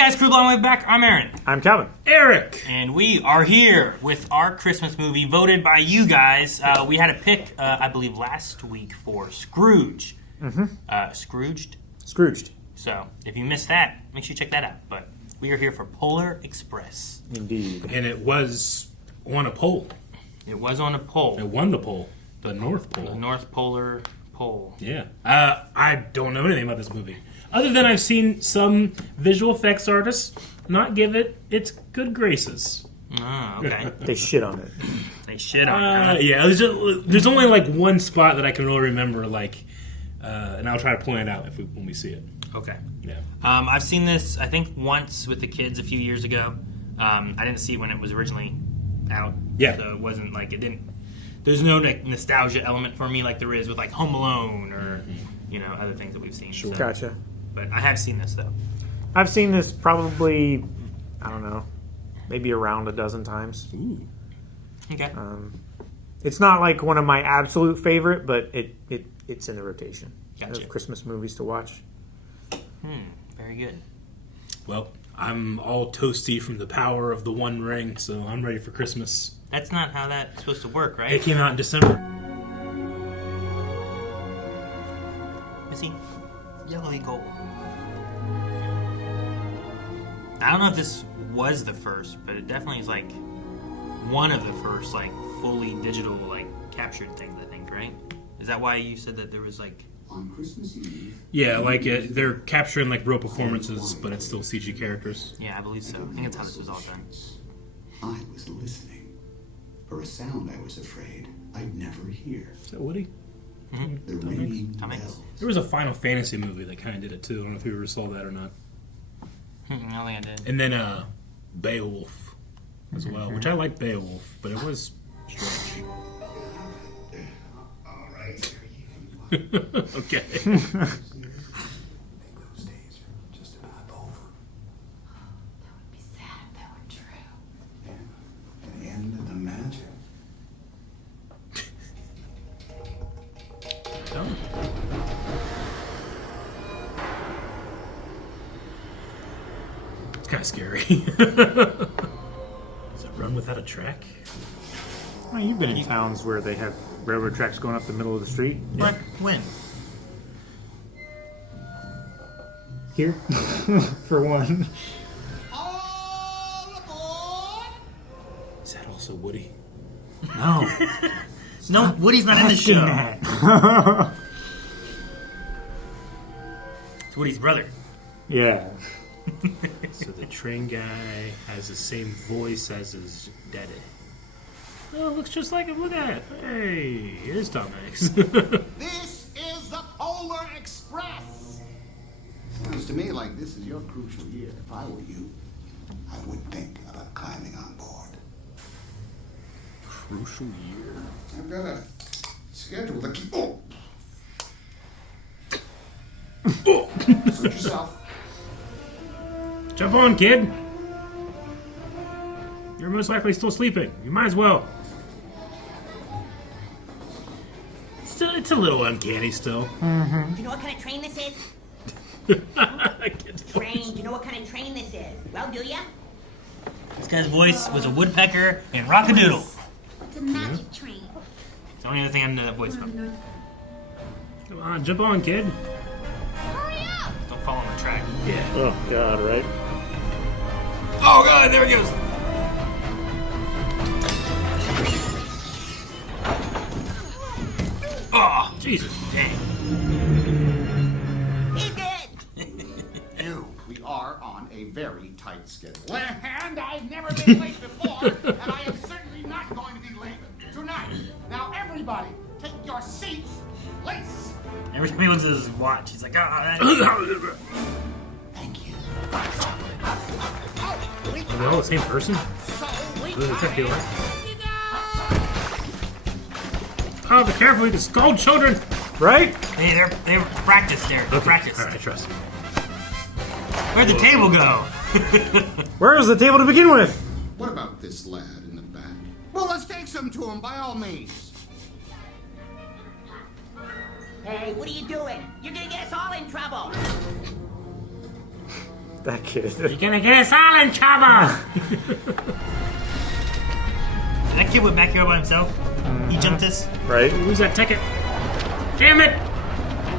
guys, Crew Blonde Wave back. I'm Aaron. I'm Calvin. Eric. And we are here with our Christmas movie voted by you guys. We had a pick, I believe, last week for Scrooge. Scrooged? So, if you missed that, make sure you check that out. But we are here for Polar Express. Indeed. And it was on a poll. It was on a poll. It won the poll. The North Pole. The North Polar Poll. Yeah. I don't know anything about this movie. Other than I've seen some visual effects artists not give it its good graces. Oh, okay. They shit on it. They shit on it. Yeah, there's only like one spot that I can really remember, and I'll try to point it out when we see it. Okay. Yeah. I've seen this, I think, once with the kids a few years ago. I didn't see it when it was originally out. Yeah. So it wasn't like it didn't. There's no nostalgia element for me like there is with like Home Alone or other things that we've seen. Sure. So. Gotcha. But I have seen this though. I've seen this probably, I don't know, maybe around a dozen times. Ooh. Okay. It's not like one of my absolute favorite, but it's in the rotation Gotcha. of Christmas movies to watch. Very good. Well, I'm all toasty from the power of the One Ring, so I'm ready for Christmas. That's not how that's supposed to work, right? It came out in December. Missy, yellowy gold. I don't know if this was the first, but it definitely is like one of the first like fully digital like captured things. I think, right? Is that why you said that there was like? On Christmas Eve. Yeah, they're capturing like real performances, but it's still CG characters. Yeah, I believe so. I think that's how this was all done. I was listening for a sound I was afraid I'd never hear. Is that Woody? The ringing Tom Hanks. bells. There was a Final Fantasy movie that kind of did it too. I don't know if you ever saw that or not. I don't think I did. And then Beowulf as well, which I like Beowulf, but it was strange. All right. Okay. Make those days just about over. That would be sad if that were true. Yeah. The end of the magic. Oh. It's kind of scary. Does it run without a track? Well, you've been in towns where they have railroad tracks going up the middle of the street. What? When? Here, for one. Is that also Woody? No. No, Woody's not in the show. That. It's Woody's brother. Yeah. So the train guy has the same voice as his daddy. Oh, it looks just like him. Look at it. Hey, here's Tom Hanks. This is the Polar Express. Sounds to me like this is your crucial year. If I were you, I would think about climbing on board. Crucial year. I've got a schedule to keep. Suit yourself. Jump on, kid. You're most likely still sleeping. You might as well. It's a little uncanny still. Do you know what kind of train this is? I get the Train. Do you know what kind of train this is? Well, do ya? This guy's voice was a woodpecker in Rockadoodle. It's a magic train. It's the only other thing I know that voice from. Come on, jump on, kid. Hurry up! Don't fall on the track. Yeah. Oh God, right? Oh God, there he goes. Oh, Jesus. dang. He did! You, we are on a very tight schedule. And I've never been late before, and I am certainly not going to be late tonight. Now, everybody, take your seats. Lace. Every time he looks at his watch, he's like, ah. Thank you. Are they all the same person? So, we Who the heck do you like? You guys! Oh, be careful, you can scald children. Right? Hey, they're practiced there. They're practiced. All right, I trust you. Where'd the table go? Where was the table to begin with? What about this lad in the back? Well, let's take some to him by all means. Hey, what are you doing? You're gonna get us all in trouble. That kid. You're gonna get a silent chopper! That kid went back here by himself. He jumped us. Right? Who's that ticket? Damn it!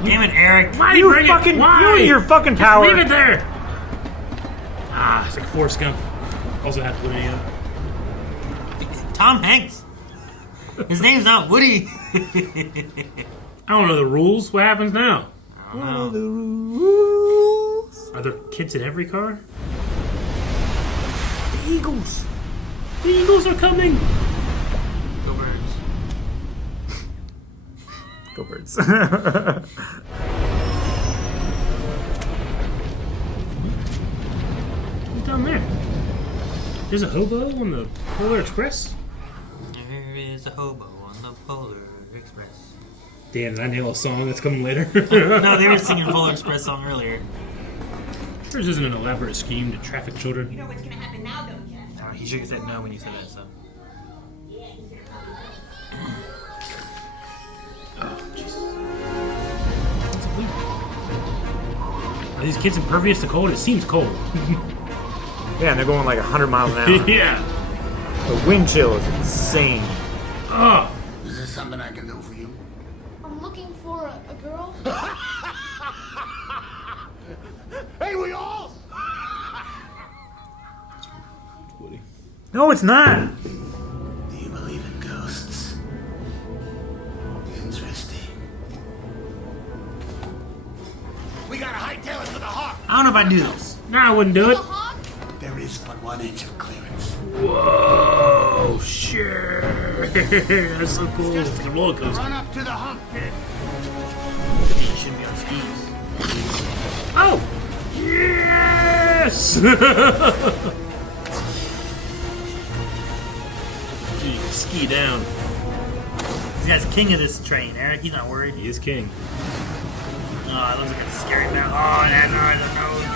Damn it, Eric. Why do you bring fucking, it? Why? you and your fucking power. Leave it there! Ah, it's like Forrest Gump. Also had Woody in it. Tom Hanks. His name's not Woody. I don't know the rules. What happens now? I don't know. The rules. Are there kids in every car? The Eagles. The Eagles are coming! Go Birds. Go Birds. Who's down there? There's a hobo on the Polar Express? There is a hobo on the Polar Express. Damn, did I nail a song that's coming later? No, they were singing Polar Express song earlier. Yours isn't an elaborate scheme to traffic children. You know what's gonna happen now, don't you? Oh, he should have said no when you said that, so. Oh, Jesus. Are these kids impervious to cold? It seems cold. Yeah, and they're going like 100 miles an hour. Yeah. The wind chill is insane. Oh. Is there something I can do for you? I'm looking for a girl. Hey, we all! Woody. No, it's not. Do you believe in ghosts? Interesting. We gotta hightail it to the Hawk. I don't know if I do this. No, I wouldn't do it. Hawk? There is but 1 inch of clearance. Whoa, sure. That's so cool. It's like a roller coaster. Run up to the hump pit. You shouldn't be on skis. Oh! Yes! Gee, ski down. This guy's king of this train, Eric. He's not worried. He is king. Oh, it looks like a scary mountain. Oh, and has eyes on nose.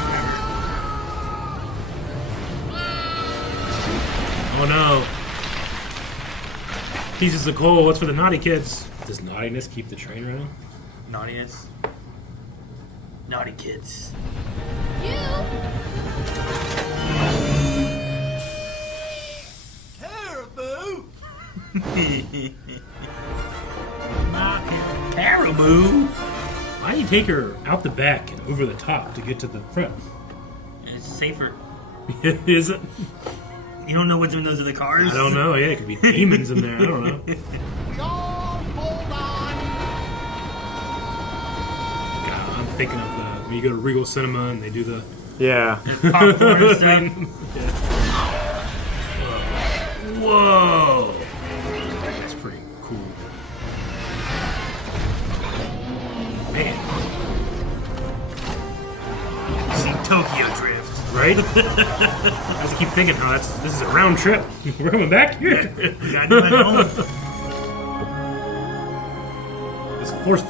Oh no. Pieces of coal, what's for the naughty kids? Does naughtiness keep the train running? Naughtiness. Naughty kids. You? Caribou. Why do you take her out the back and over the top to get to the front? It's safer. Is it? You don't know what's in those other cars? I don't know. Yeah, it could be demons in there. I don't know. We all hold on. God, I'm thinking of when you go to Regal Cinema and they do the Yeah. Popcorn and stuff. Whoa! That's pretty cool. Man, See Tokyo Drift. right? I just keep thinking, oh, this is a round trip. We're coming back here. Gotta do it at home. Those first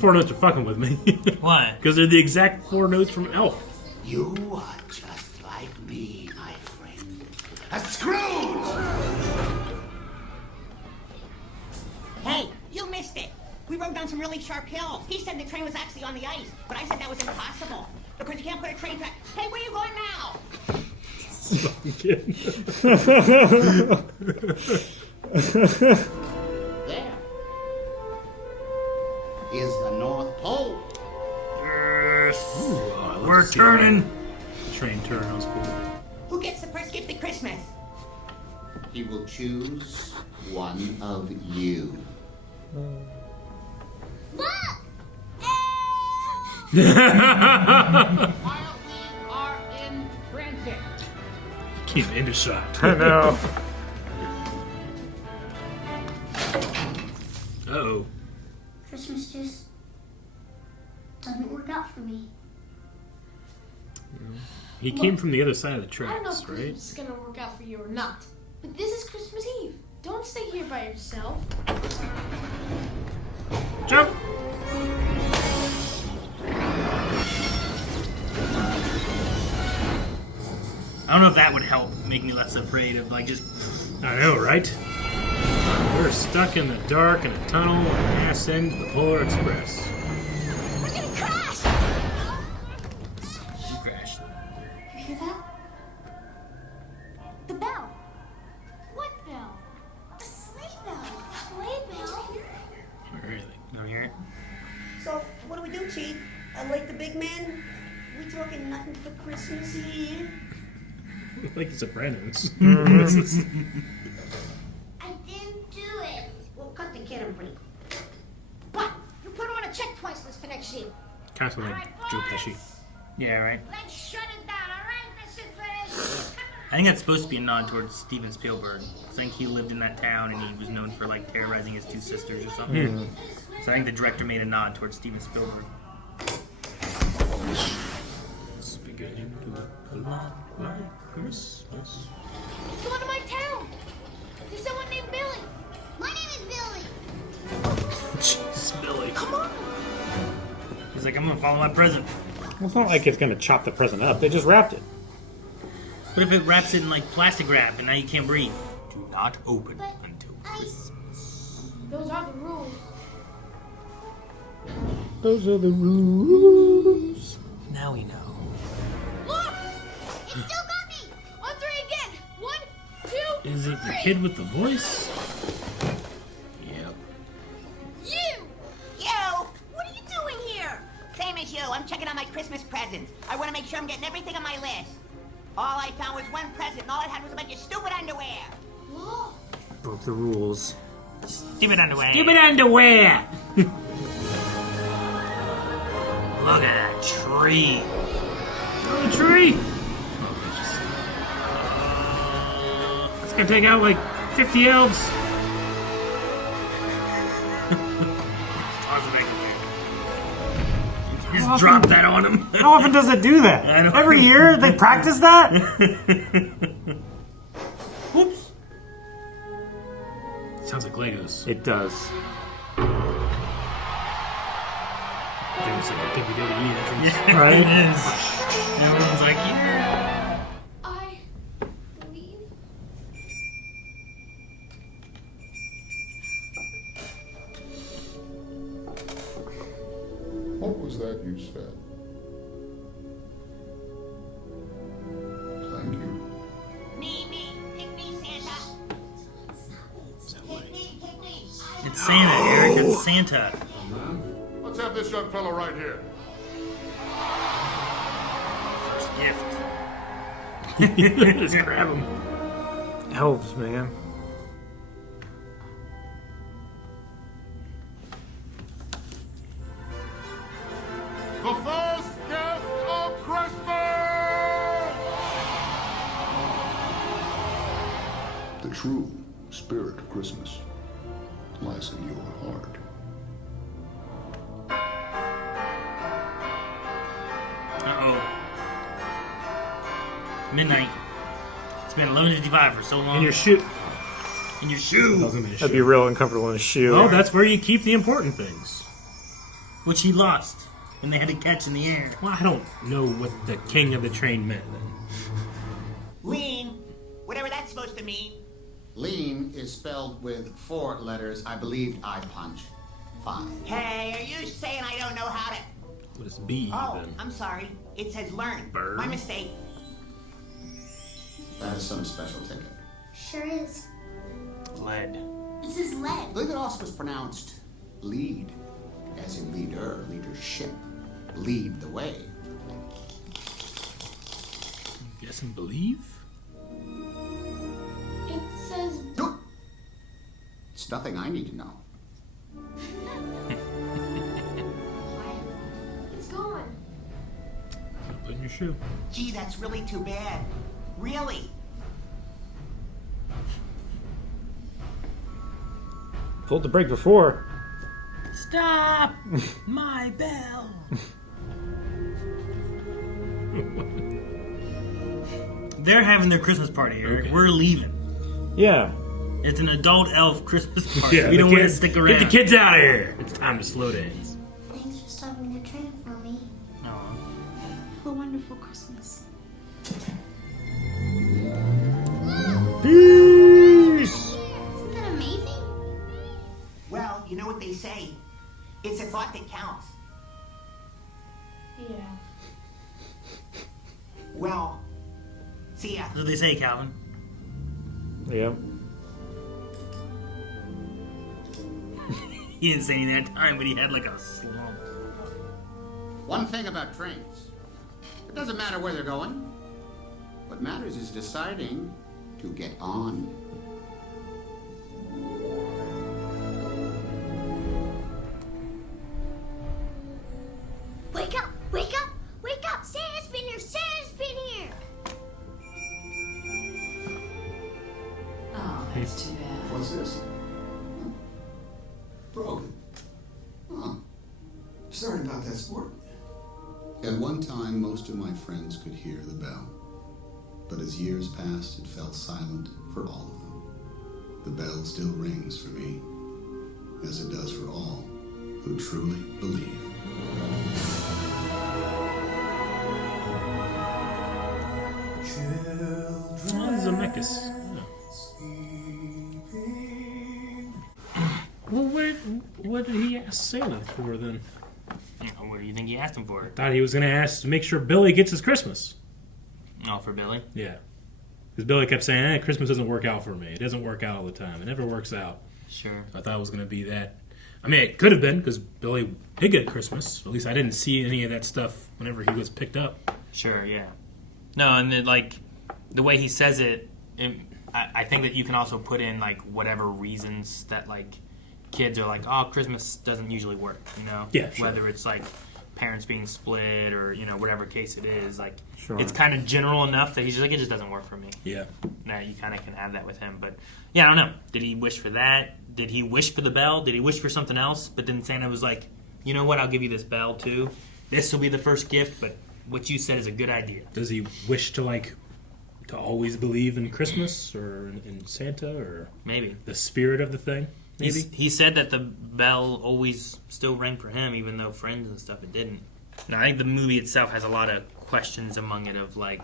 four notes are fucking with me. Why? Because they're the exact 4 notes from Elf. You are just like me, my friend. A Scrooge! Hey, you missed it. We rode down some really sharp hills. He said the train was actually on the ice, but I said that was impossible because you can't put a train track. Hey, where are you going now? There is the North Pole. Yes. Oh, I love We're to see turning. The train turn, that was cool. Who gets the first gift at Christmas? He will choose one of you. Look! While we are in transit. Keep it into shot. I know. Uh-oh. Christmas just doesn't work out for me. He came from the other side of the I don't know tracks, if right? Christmas is gonna work out for you or not. But this is Christmas Eve. Don't stay here by yourself. Jump! I don't know if that would help make me less afraid of like just. I know, right? We're stuck in the dark in a tunnel on the ass end of the Polar Express. We're gonna crash! You crashed. get nothing for Christmas Eve. Like the Sopranos. I didn't do it. Well, cut the kid and break. What? You put him on a check twice list for next year. Kind of like Joe Pesci. Yeah, right. Let's shut it down, all right, Mrs. Fish? I think that's supposed to be a nod towards Steven Spielberg. I think he lived in that town and he was known for like terrorizing his two sisters or something. So I think the director made a nod towards Steven Spielberg. Spaghetti to a lot like Christmas. It's going to my town. There's someone named Billy. My name is Billy. Jeez, Billy. Come on. He's like, I'm gonna follow my present. Well, it's not like it's gonna chop the present up. They just wrapped it. What if it wraps it in like plastic wrap and now you can't breathe? Do not open until Christmas. Those are the rules. Those are the rules. Now we know. Look! It still got me. On three again. 1, 2, Is it the 3. kid with the voice? Yep. You! You! What are you doing here? Same as you. I'm checking on my Christmas presents. I want to make sure I'm getting everything on my list. All I found was one present, and all I had was a bunch of stupid underwear. Look. Broke the rules. Stupid underwear. Stupid underwear! Look at that tree. Oh, the tree! It's gonna take out like 50 elves. Toss it back in there. Just drop that on him. How often does it do that? I don't Every know. year they practice that? Whoops. Sounds like Legos. It does. It's like a WWE entrance. Right? It is. Everyone's like, yeah. I believe. What was that you said? Thank you. Me. Pick me, Santa. Pick me. It's Santa, Eric. It's Santa. Let's have this young fellow right here. First gift. Just grab him. Elves, man. The first gift of Christmas! The true spirit of Christmas lies in your heart. Uh-oh. Midnight. It's been 11:55 for so long. In your shoe. In your shoe. That'd be real uncomfortable in a shoe. Oh, that's where you keep the important things. Which he lost when they had to catch in the air. Well, I don't know what the king of the train meant then. Lean. Whatever that's supposed to mean. Lean is spelled with 4 letters. I believed I punch 5. Hey, are you saying I don't know how to... What is B Oh, then? I'm sorry. It says learn. Bird. My mistake. That is some special ticket. Sure is. Lead. This is I lead. believe it also was pronounced lead, as in leader, leadership. Lead the way. Guess and believe? It says. Nope. It's nothing I need to know. It's gone. Put in your shoe. Gee, that's really too bad. Really. Pulled the brake before. Stop! My bell. They're having their Christmas party, Eric. Okay. We're leaving. Yeah. It's an adult elf Christmas party. Yeah, we the don't want to kids- stick around. Get the kids out of here. It's time to slow dance. Thanks for stopping the train for me. Aw. Have a wonderful Christmas. Peace. Isn't that amazing? Well, you know what they say. It's a thought that counts. Yeah. Well, see ya. That's what they say, Calvin. Yep. He didn't say anything that time, but he had like a slump. One thing about trains. It doesn't matter where they're going. What matters is deciding to get on. Wake up! Wake up! Wake up! Santa's been here! Santa's been here! Oh, that's too bad. What's this? Huh? Broken. Huh. Sorry about that, sport. At one time, most of my friends could hear the bell. But as years passed, it fell silent for all of them. The bell still rings for me, as it does for all who truly believe. Zemeckis. Well, what did he ask Santa for then? What do you think he asked him for? Thought he was going to ask to make sure Billy gets his Christmas. Oh, for Billy? Yeah. Because Billy kept saying, Christmas doesn't work out for me. It doesn't work out all the time. It never works out. Sure. I thought it was going to be that. I mean, it could have been, because Billy did get Christmas. At least I didn't see any of that stuff whenever he was picked up. Sure, yeah. No, and then, like, the way he says it, I think that you can also put in, like, whatever reasons that, like, kids are like, oh, Christmas doesn't usually work, you know? Yeah, sure. Whether it's, like, parents being split or, you know, whatever case it is. Like, Sure. It's kind of general enough that he's just like, it just doesn't work for me. Yeah. That you kind of can have that with him. But, yeah, I don't know. Did he wish for that? Did he wish for the bell? Did he wish for something else? But then Santa was like, you know what? I'll give you this bell, too. This will be the first gift, but what you said is a good idea. Does he wish to, like, to always believe in Christmas or in Santa or Maybe. the spirit of the thing? Maybe? He said that the bell always still rang for him, even though Friends and stuff, it didn't. And I think the movie itself has a lot of questions among it of, like,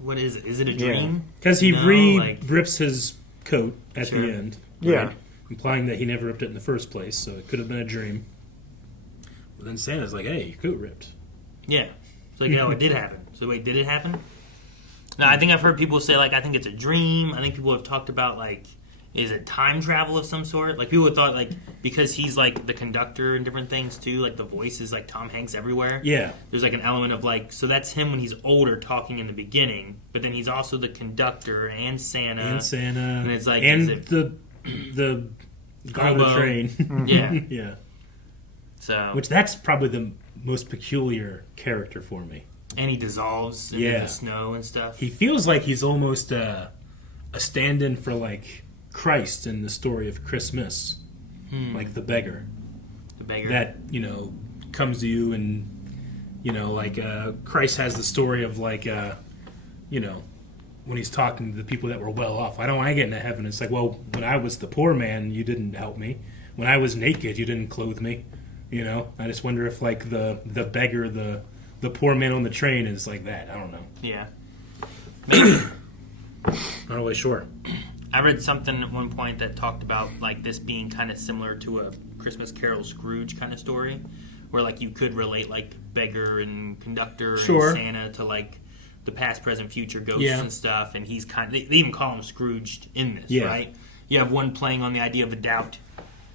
what is it? Is it a dream? Because he like, rips his coat at Sure. the end. Yeah. Right? Implying that he never ripped it in the first place, so it could have been a dream. But then Santa's like, hey, your coat ripped. Yeah. It's like, oh, it did happen. So wait, did it happen? No, I think I've heard people say, like, I think it's a dream. I think people have talked about, like, is it time travel of some sort? Like, people have thought, like, because he's, like, the conductor and different things, too, like, the voice is, like, Tom Hanks everywhere. Yeah. There's, like, an element of, like, so that's him when he's older talking in the beginning, but then he's also the conductor and Santa. And it's like, and is it the guy on the Hobo. train. Yeah. Yeah. So, Which that's probably the most peculiar character for me. and he dissolves into Yeah. the snow and stuff. He feels like he's almost a stand-in for, like, Christ in the story of Christmas. Like the beggar. The beggar. That, comes to you and, like, Christ has the story of, like, when he's talking to the people that were well off. I don't want to get into heaven. It's like, well, when I was the poor man, you didn't help me. When I was naked, you didn't clothe me. I just wonder if, like, the beggar, the poor man on the train is like that. I don't know. Yeah. Maybe. Not really sure. I read something at one point that talked about, like, this being kind of similar to a Christmas Carol Scrooge kind of story, where, like, you could relate, like, beggar and conductor Sure. and Santa to, like, the past, present, future ghosts Yeah. and stuff, and he's kind of, they even call him Scrooged in this, Yeah. right? You have one playing on the idea of a doubt,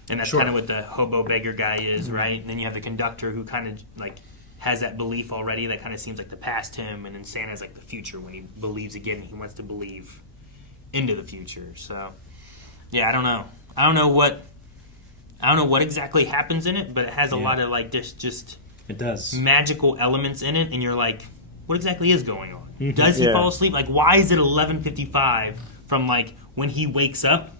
and that's Sure. kind of what the hobo beggar guy is, right? And then you have the conductor who kind of, like, has that belief already that kind of seems like the past him, and then Santa's like the future when he believes again and he wants to believe into the future. So, yeah, I don't know. I don't know what exactly happens in it, but it has a lot of, like, just It does. magical elements in it, and you're like, what exactly is going on? Does he Yeah. fall asleep? Like, why is it 11:55 from, like, when he wakes up?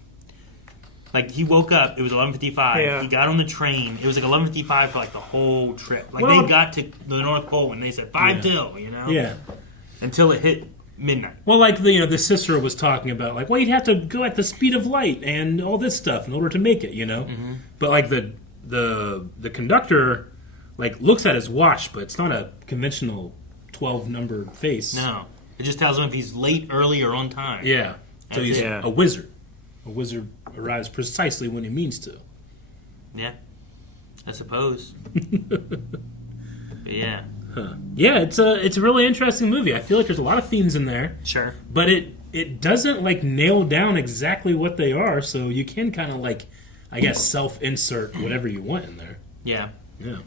Like, he woke up, it was 11:55. Yeah. He got on the train. It was like 11:55 for, like, the whole trip. Like, Well, they got to the North Pole and they said 5 till, Yeah. until it hit midnight. Well, like, the sister was talking about, like, well, you'd have to go at the speed of light and all this stuff in order to make it, But, like, the conductor, like, looks at his watch, but it's not a conventional 12-number face. No. It just tells him if he's late, early, or on time. Yeah. So That's he's it. a wizard. A wizard arrives precisely when he means to. Yeah. I suppose. But yeah. Yeah, it's a really interesting movie. I feel like there's a lot of themes in there, Sure. but it doesn't, like, nail down exactly what they are, so you can kind of, like, I guess, self-insert whatever you want in there. Yeah. Yeah.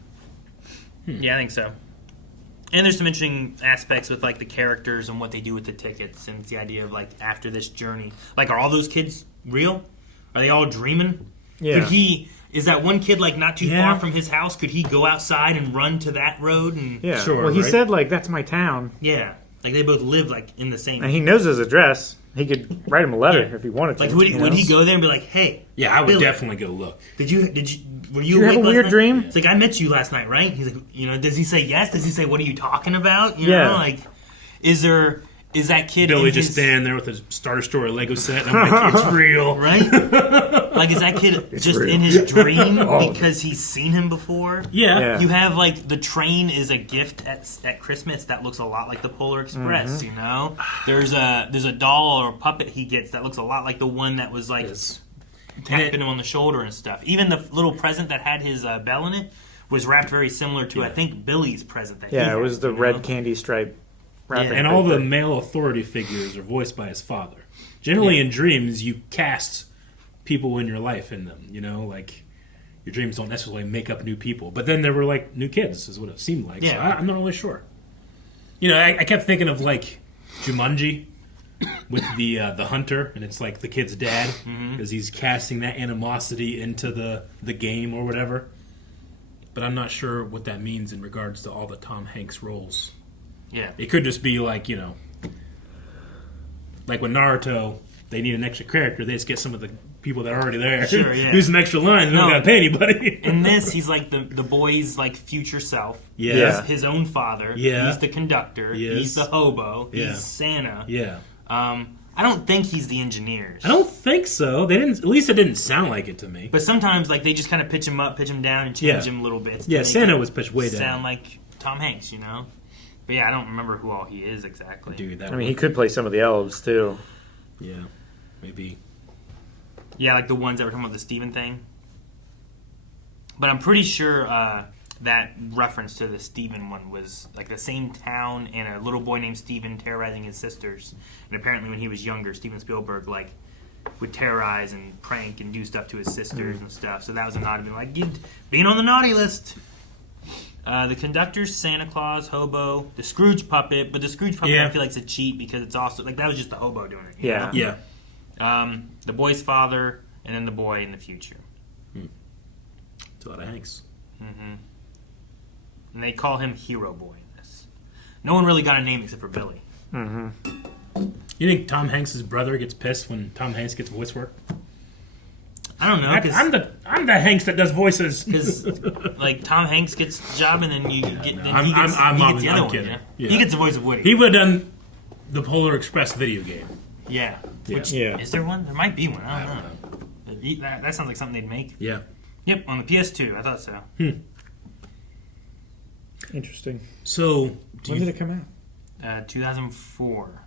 Yeah, I think so. And there's some interesting aspects with like the characters and what they do with the tickets, and it's the idea of like after this journey, like are all those kids real? Are they all dreaming? Yeah. Is that one kid like not too far from his house? Could he go outside and run to that road? And Yeah. Sure, Well, he right? said like that's my town, yeah, like they both live like in the same. and he knows his address. He could write him a letter if he wanted to. Like would you he know? go there and be like, "Hey, Yeah, I would Billy, definitely go look. were you you have a awake last weird night?" dream? It's like I met you last night, right? He's like, does he say yes? Does he say what are you talking about? You Yeah. know, like is that kid Billy in just his, standing there with a Star Destroyer Lego set. And I'm like, it's real. right? Like, is that kid just real. in his dream because he's seen him before? Yeah. Yeah. You have, like, the train is a gift at Christmas that looks a lot like the Polar Express, Mm-hmm. you know? There's a doll or a puppet he gets that looks a lot like the one that was, like, Yes. tapping him on the shoulder and stuff. Even the little present that had his bell in it was wrapped very similar to, I think, Billy's present that he Yeah, had, it was the you know? red candy stripe. wrapping Yeah. And all the paper. male authority figures are voiced by his father. Generally, in dreams, you cast people in your life in them. You know, like your dreams don't necessarily make up new people. But then there were like new kids, is what it seemed like. So Yeah. I'm not really sure. You know, I kept thinking of like Jumanji with the hunter, and it's like the kid's dad because he's casting that animosity into the game or whatever. But I'm not sure what that means in regards to all the Tom Hanks roles. Yeah. It could just be like, you know, like when Naruto, they need an extra character, they just get some of the people that are already there. Sure, yeah. Do some extra lines, they No. don't gotta pay anybody. In this, he's like the boy's like future self. Yeah. He's his own father. Yeah. He's the conductor. Yes. He's the hobo. Yeah. He's Santa. Yeah. I don't think he's the engineers. I don't think so. They didn't. At least it didn't sound like it to me. But sometimes like they just kind of pitch him up, pitch him down, and change Yeah. him little bits. Yeah, to make Santa him was pitched way down. sound like Tom Hanks, you know. But yeah, I don't remember who all he is exactly. Dude, that I mean, he could play some of the elves too. yeah, maybe. Yeah, like the ones that were talking about the Steven thing. But I'm pretty sure that reference to the Steven one was like the same town and a little boy named Steven terrorizing his sisters. And apparently when he was younger, Steven Spielberg like would terrorize and prank and do stuff to his sisters and stuff. So that was a nod to be like, being on the naughty list. The conductor's Santa Claus, hobo, the Scrooge puppet, but the Scrooge puppet Yeah. I feel like it's a cheat because it's also like that was just the hobo doing it. you Yeah. know? Yeah, The boy's father, and then the boy in the future. it's a lot of Hanks. And they call him Hero Boy in this. No one really got a name except for Billy. You think Tom Hanks' brother gets pissed when Tom Hanks gets voice work? I don't know, I'm the Hanks that does voices. because like Tom Hanks gets the job, and then you get then I'm- he gets, I'm he gets the I'm other one. kidding. Yeah? Yeah. He gets the voice of Woody. He would have done the Polar Express video game. yeah. Which Yeah. is there one? There might be one. I don't know. But that sounds like something they'd make. Yeah. Yep, on the PS2. I thought so. Interesting. So, When did it come out? 2004,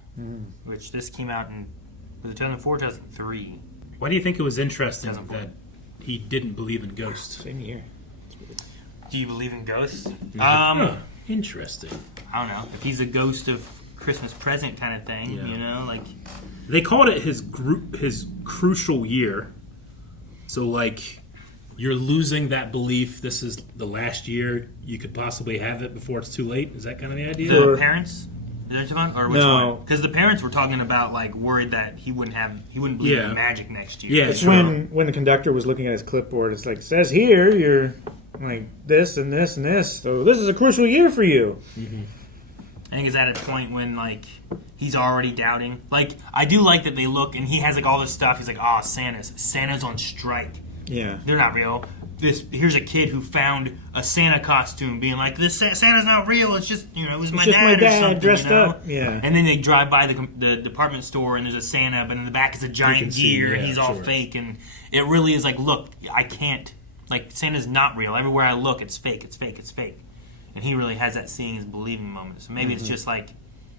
which this came out in was it 2004, 2003. why do you think it was interesting 2004. that he didn't believe in ghosts? Same year. Do you believe in ghosts? Huh, interesting. I don't know if he's a ghost of Christmas present kind of thing. Yeah. You know, like They called it his crucial year. So, like, you're losing that belief. This is the last year you could possibly have it before it's too late. Is that kind of the idea? the Sure. parents. Is that what you're talking about? Or which No. one? Because the parents were talking about like worried that he wouldn't believe Yeah. in magic next year. Yeah, It's sure. when the conductor was looking at his clipboard. It's like, says here you're like this and this and this. So this is a crucial year for you. I think it's at a point when like he's already doubting. Like I do like that they look and he has like all this stuff. He's like, oh, Santa's on strike. Yeah. They're not real. Here's a kid who found a Santa costume, being like, "This Santa's not real. It's just it was my just dad my or dad something." dressed you know? up. Yeah. And then they drive by the department store and there's a Santa, but in the back is a giant can see, deer. yeah, He's all sure. fake, and it really is like, look, I can't. Like Santa's not real. Everywhere I look, it's fake. It's fake. It's fake. And he really has that seeing is believing moment. So maybe it's just like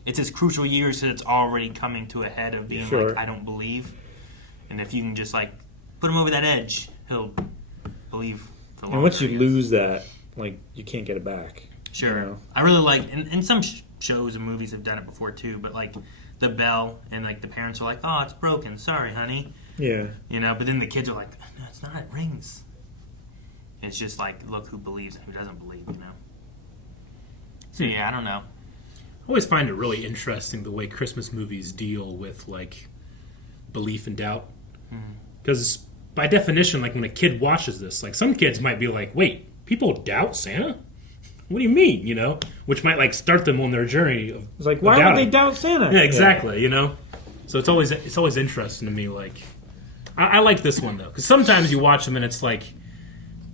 it's his crucial year, so it's already coming to a head of being Sure. like, I don't believe. And if you can just like put him over that edge, he'll believe. For And once you longer, I guess. lose that, like you can't get it back. Sure. You know? I really like, and some shows and movies have done it before too, but like the bell and like the parents are like, oh, it's broken. Sorry, honey. Yeah. You know, but then the kids are like, no, it's not. It rings. It's just like, look who believes and who doesn't believe, you know? So yeah, I don't know. I always find it really interesting the way Christmas movies deal with like belief and doubt, because by definition, like when a kid watches this, like some kids might be like, "Wait, people doubt Santa? What do you mean?" You know, which might like start them on their journey of It's like, why would they doubt Santa? Yeah, exactly. You know, so it's always interesting to me. Like, I like this one though, because sometimes you watch them and it's like,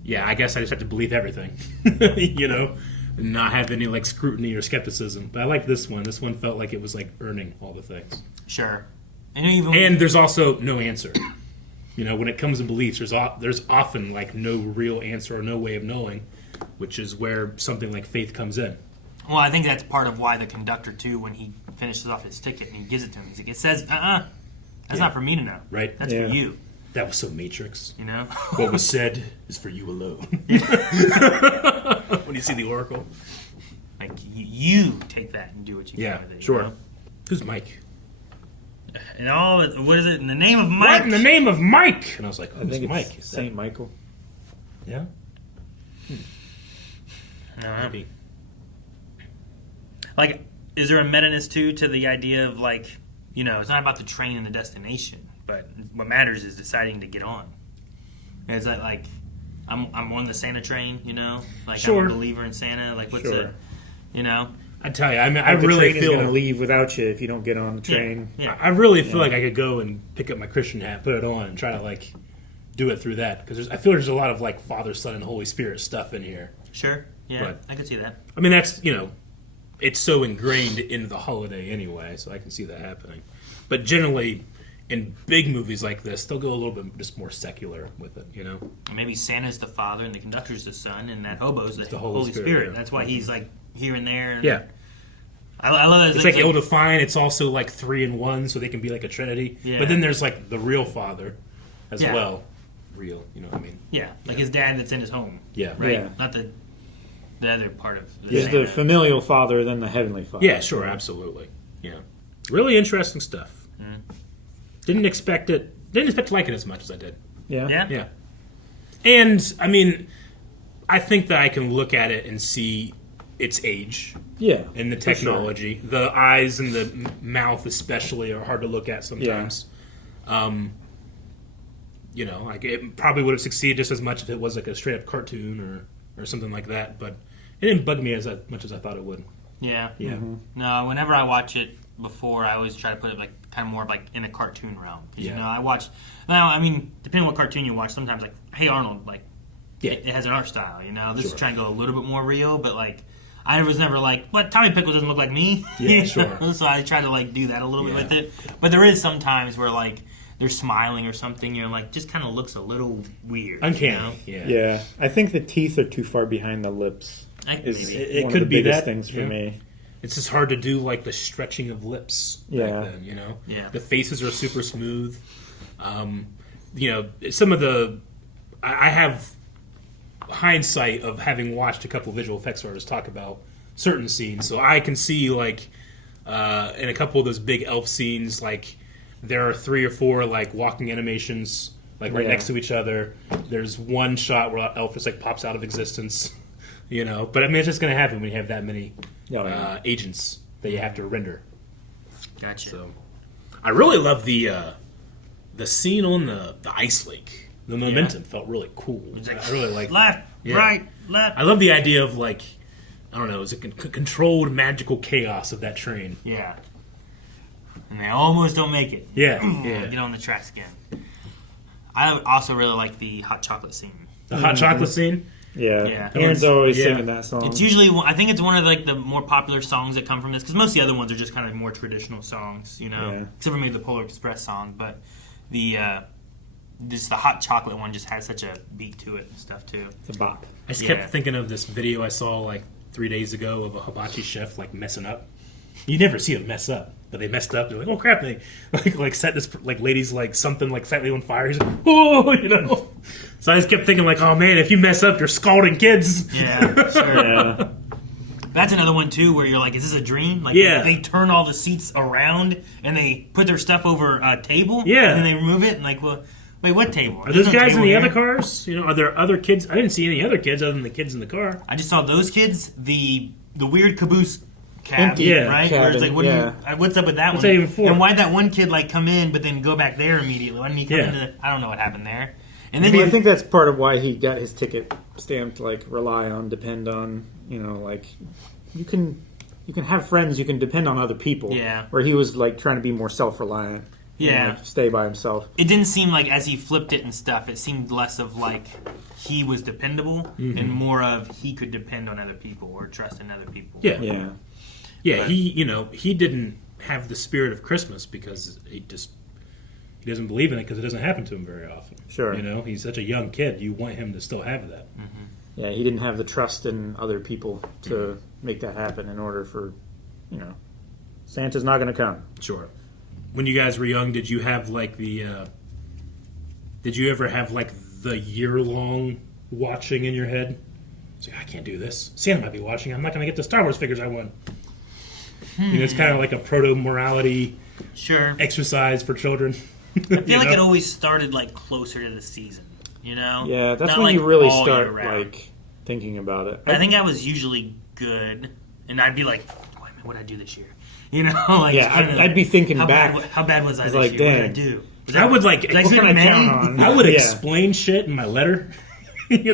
yeah, I guess I just have to believe everything, you know, and not have any like scrutiny or skepticism. But I like this one. This one felt like it was like earning all the things. Sure. And there's also no answer. You know, when it comes to beliefs, there's often like no real answer or no way of knowing, which is where something like faith comes in. Well, I think that's part of why the conductor too, when he finishes off his ticket and he gives it to him, he's like, it says, that's not for me to know. Right. That's for you. That was so Matrix. You know? What was said is for you alone. When you see the Oracle. Like, you take that and do what you can with it. Sure. You know? Who's Mike? And what is it? In the name of Mike? What in the name of Mike? And I was like, I who's think Mike? it's Saint Michael. Yeah? Maybe. Like, is there a meta-ness too to the idea of like, you know, it's not about the train and the destination, but what matters is deciding to get on. And it's like I'm on the Santa train, you know, like Sure. I'm a believer in Santa. Like, what's Sure. it, you know? I tell you, I mean, I Like the really train is feel going to leave without you if you don't get on the train. Yeah. I really feel like I could go and pick up my Christian hat, put it on, and try to like do it through that, because I feel there's a lot of like Father, Son, and Holy Spirit stuff in here. Sure. Yeah, But- I could see that. I mean, that's, you know, it's so ingrained into the holiday anyway, so I can see that happening. But generally, in big movies like this, they'll go a little bit just more secular with it, you know? Maybe Santa's the Father and the conductor's the Son, and that hobo's the Holy Holy Spirit, Spirit. yeah. That's why he's like here and there. And Yeah. I love that. It's like ill-defined. It's also like 3 in 1, so they can be like a trinity. Yeah. But then there's like the real Father as Yeah. well. Real, you know what I mean? Yeah, like his dad that's in his home. Yeah. Right? Yeah. Not the other part of the He's Santa. the familial father, then the heavenly father. Yeah, sure, absolutely. Yeah. Really interesting stuff. Didn't expect to like it as much as I did. Yeah. Yeah? Yeah. And, I mean, I think that I can look at it and see its age Yeah. and the for sure. technology. The eyes and the mouth especially are hard to look at sometimes. You know, like it probably would have succeeded just as much if it was like a straight up cartoon or something like that, but it didn't bug me as much as I thought it would. Yeah. Yeah. Mm-hmm. No, whenever I watch it before, I always try to put it like kind of more like in a cartoon realm. 'Cause, Yeah. you know, I watch. Now, I mean, depending on what cartoon you watch, sometimes like Hey Arnold, like Yeah. it has an art style. You know, this is Sure. trying to go a little bit more real, but like I was never like, what, Tommy Pickles doesn't look like me. Yeah, You know? sure. So I try to like do that a little Yeah. bit with it. But there is some times where like they're smiling or something. You're like, just kind of looks a little weird. Uncanny. You know? Yeah. Yeah. I think the teeth are too far behind the lips. Is Maybe. It one could of the be biggest that, things for yeah. me. It's just hard to do like the stretching of lips Yeah. back then, you know? Yeah. The faces are super smooth. You know, some of the I have hindsight of having watched a couple of visual effects artists talk about certain scenes, so I can see like in a couple of those big elf scenes, like there are 3 or 4 like walking animations like right Yeah. next to each other. There's one shot where elf just like pops out of existence, you know. But I mean, it's just going to happen when you have that many Oh, yeah. agents that you have to render. Gotcha. So I really love the scene on the ice lake. The momentum felt really cool. I really like left, Yeah. right, left. I love the idea of like, I don't know, it's a controlled magical chaos of that train. Yeah. And they almost don't make it. Yeah, yeah. Get on the tracks again. I also really like the hot chocolate scene. The hot chocolate scene. Yeah. Yeah. Aaron's always Yeah. singing that song. It's usually, I think it's one of like the more popular songs that come from this, because most of the other ones are just kind of more traditional songs, you know, Yeah. except for maybe the Polar Express song. But the just the hot chocolate one just has such a beat to it and stuff too. It's a bop. I just Yeah. kept thinking of this video I saw like 3 days ago of a hibachi chef like messing up. You never see them mess up, but they messed up. They're like, oh crap! They like set this like lady's like something like slightly on fire. He's like, oh, you know. So I just kept thinking like, oh man, if you mess up, you're scalding kids. Yeah, sure. Yeah. That's another one too, where you're like, is this a dream? Like, Yeah. they turn all the seats around and they put their stuff over a table. Yeah. and then they remove it and like, well, wait, what table? Are those There's no guys in table the here. other cars? You know, are there other kids? I didn't see any other kids other than the kids in the car. I just saw those kids. The the weird caboose cab, Empty right? Where it's cabin, like, yeah. what's up with that What's one? that even for? And why'd that one kid like come in, but then go back there immediately? Why didn't he come Yeah. into? I don't know what happened there. And then I think that's part of why he got his ticket stamped. Like rely on, depend on. You know, like you can have friends. You can depend on other people. Yeah. Where he was like trying to be more self-reliant. Yeah. And, like, stay by himself. it didn't seem like as he flipped it and stuff, it seemed less of like he was dependable and more of he could depend on other people or trust in other people. Yeah. Yeah. Yeah, he didn't have the spirit of Christmas because he doesn't believe in it because it doesn't happen to him very often. Sure. You know, he's such a young kid. You want him to still have that. Yeah, he didn't have the trust in other people to make that happen in order for, Santa's not going to come. Sure. When you guys were young, did you have like did you ever have like the year-long watching in your head? It's like, I can't do this. Santa might be watching. I'm not going to get the Star Wars figures I want. It's kind of like a proto-morality Sure. exercise for children. I feel like it always started like closer to the season. Yeah, that's Not, when like, you really all start year round. like thinking about it. I think I was usually good, and I'd be like, "What did I do this year?" Like Yeah, kinda, I'd be thinking how back. How bad was I It's this like, year? What did I dang. do? I would like. Did I What sit can I in count May? on? I would Yeah. explain shit in my letter. Be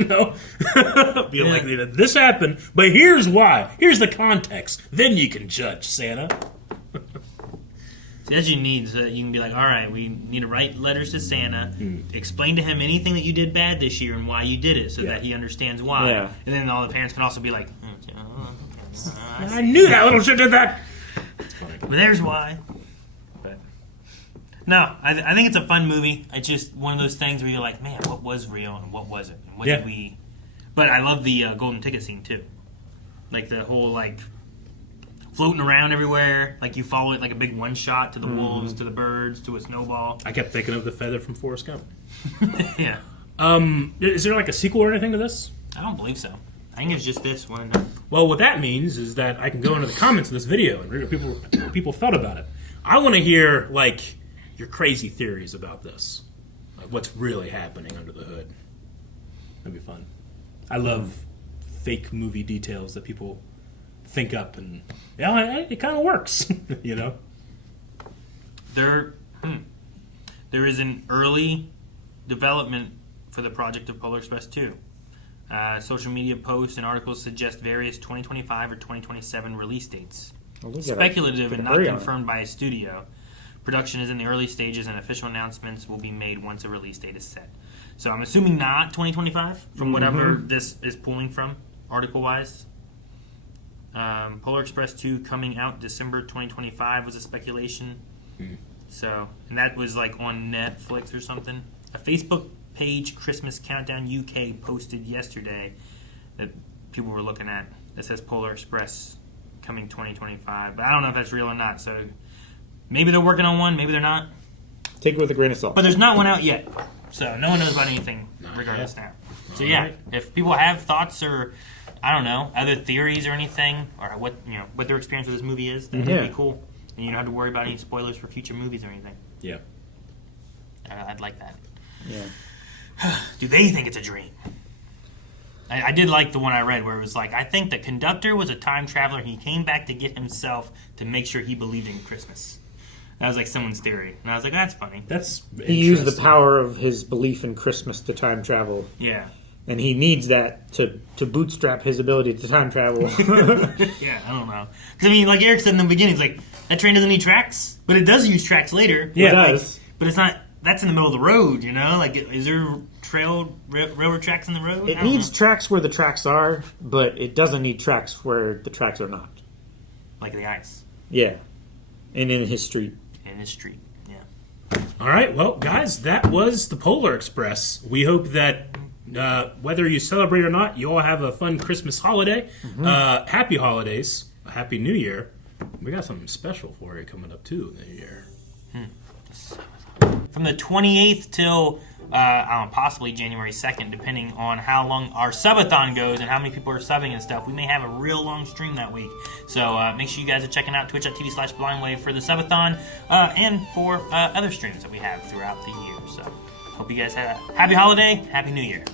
like, this happened, but here's why. Here's the context. Then you can judge, Santa. See, that's what you need, so that you can be like, all right, we need to write letters to Santa, explain to him anything that you did bad this year and why you did it, so that he understands why. Yeah. And then all the parents can also be like, I knew that little shit did that. but there's why. But no, I think it's a fun movie. It's just one of those things where you're like, man, what was real and what wasn't? And what did we... But I love the golden ticket scene, too. Like, the whole, like... floating around everywhere, like you follow it like a big one shot to the wolves, to the birds, to a snowball. I kept thinking of the feather from Forrest Gump. Yeah. Is there like a sequel or anything to this? I don't believe so. I think it's just this one. Well, what that means is that I can go into the comments of this video and read what people felt about it. I want to hear like your crazy theories about this, like what's really happening under the hood. That'd be fun. I love fake movie details that people think up, and it kind of works, There is an early development for the project of Polar Express 2. Social media posts and articles suggest various 2025 or 2027 release dates. Speculative and not confirmed by a studio. Production is in the early stages, and official announcements will be made once a release date is set. So I'm assuming not 2025, from whatever this is pulling from, article-wise. Polar Express 2 coming out December 2025 was a speculation. So, and that was like on Netflix or something. A Facebook page, Christmas Countdown UK, posted yesterday that people were looking at that says Polar Express coming 2025. But I don't know if that's real or not. So maybe they're working on one, maybe they're not. Take it with a grain of salt. But there's not one out yet. So no one knows about anything regardless now. So yeah, if people have thoughts or I don't know, other theories or anything, or what their experience with this movie is, that'd be cool. And you don't have to worry about any spoilers for future movies or anything. Yeah. I'd like that. Yeah. Do they think it's a dream? I did like the one I read where it was like, I think the conductor was a time traveler and he came back to get himself to make sure he believed in Christmas. That was like someone's theory. And I was like, that's funny. That's He used the power of his belief in Christmas to time travel. Yeah. And he needs that to bootstrap his ability to time travel. Yeah, I don't know. Because, I mean, like Eric said in the beginning, it's like, that train doesn't need tracks, but it does use tracks later. Yeah, but, it does. But it's not, that's in the middle of the road, Like, is there railroad tracks in the road? It needs tracks where the tracks are, but it doesn't need tracks where the tracks are not. Like the ice. Yeah. And in his street. In his street, All right, well, guys, that was the Polar Express. We hope that whether you celebrate or not, you all have a fun Christmas holiday. Happy holidays. A Happy New Year. We got something special for you coming up, too, in the year. From the 28th till possibly January 2nd, depending on how long our subathon goes and how many people are subbing and stuff. We may have a real long stream that week. So make sure you guys are checking out twitch.tv/blindwave for the subathon and for other streams that we have throughout the year. So hope you guys have a happy holiday, happy New Year.